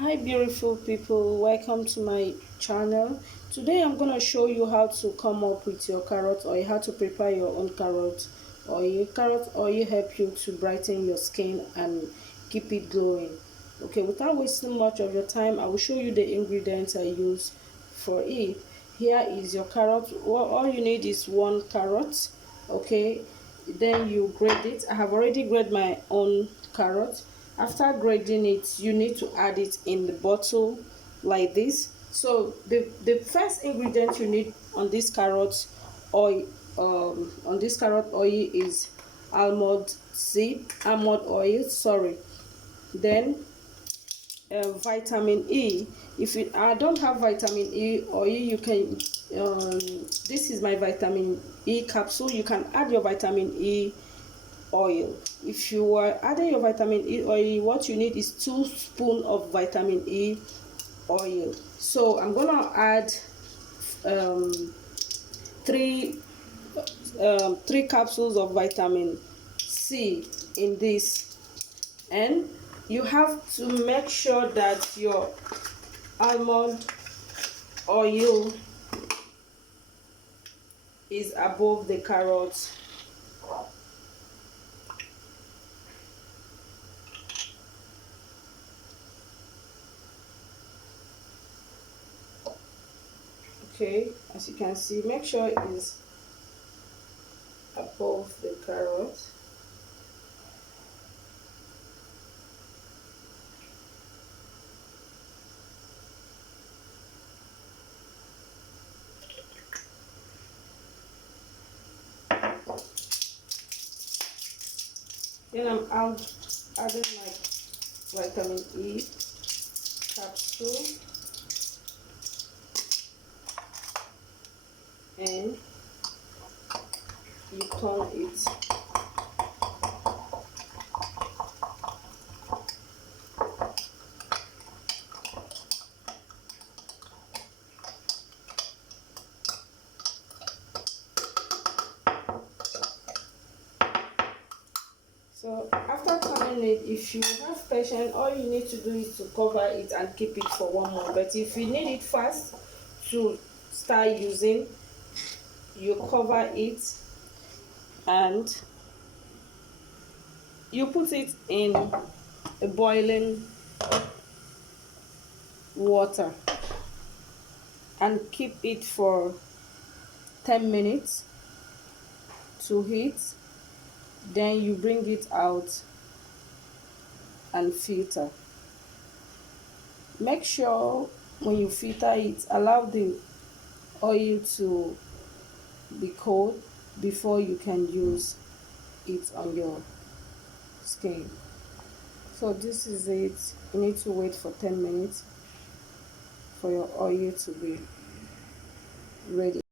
Hi beautiful people, welcome to my channel. Today I'm going to show you how to come up with your carrot oil, how to prepare your own carrot oil. Carrot oil help you to brighten your skin and keep it glowing. Okay, without wasting much of your time, I will show you the ingredients I use for it. Here is your carrot. Well, all you need is one carrot. Okay, then you grate it. I have already grated my own carrot. After grating it, you need to add it in the bottle like this. So the first ingredient you need on this carrot oil is almond oil, sorry. Then vitamin E. If I don't have vitamin E oil, you can this is my vitamin E capsule. You can add your vitamin E oil. If you are adding your vitamin E oil, what you need is 2 spoons of vitamin E oil. So I'm gonna add um, three three capsules of vitamin C in this, and you have to make sure that your almond oil is above the carrot. Okay, as you can see, make sure it is above the carrot. Then I'm adding my vitamin E capsule, and you turn it. So after turning it, if you have patience, all you need to do is to cover it and keep it for 1 month. But if you need it fast to start using, you cover it and you put it in a boiling water and keep it for 10 minutes to heat. Then you bring it out and filter. Make sure when you filter it, allow the oil to be cold before you can use it on your skin. So this is it. You need to wait for 10 minutes for your oil to be ready.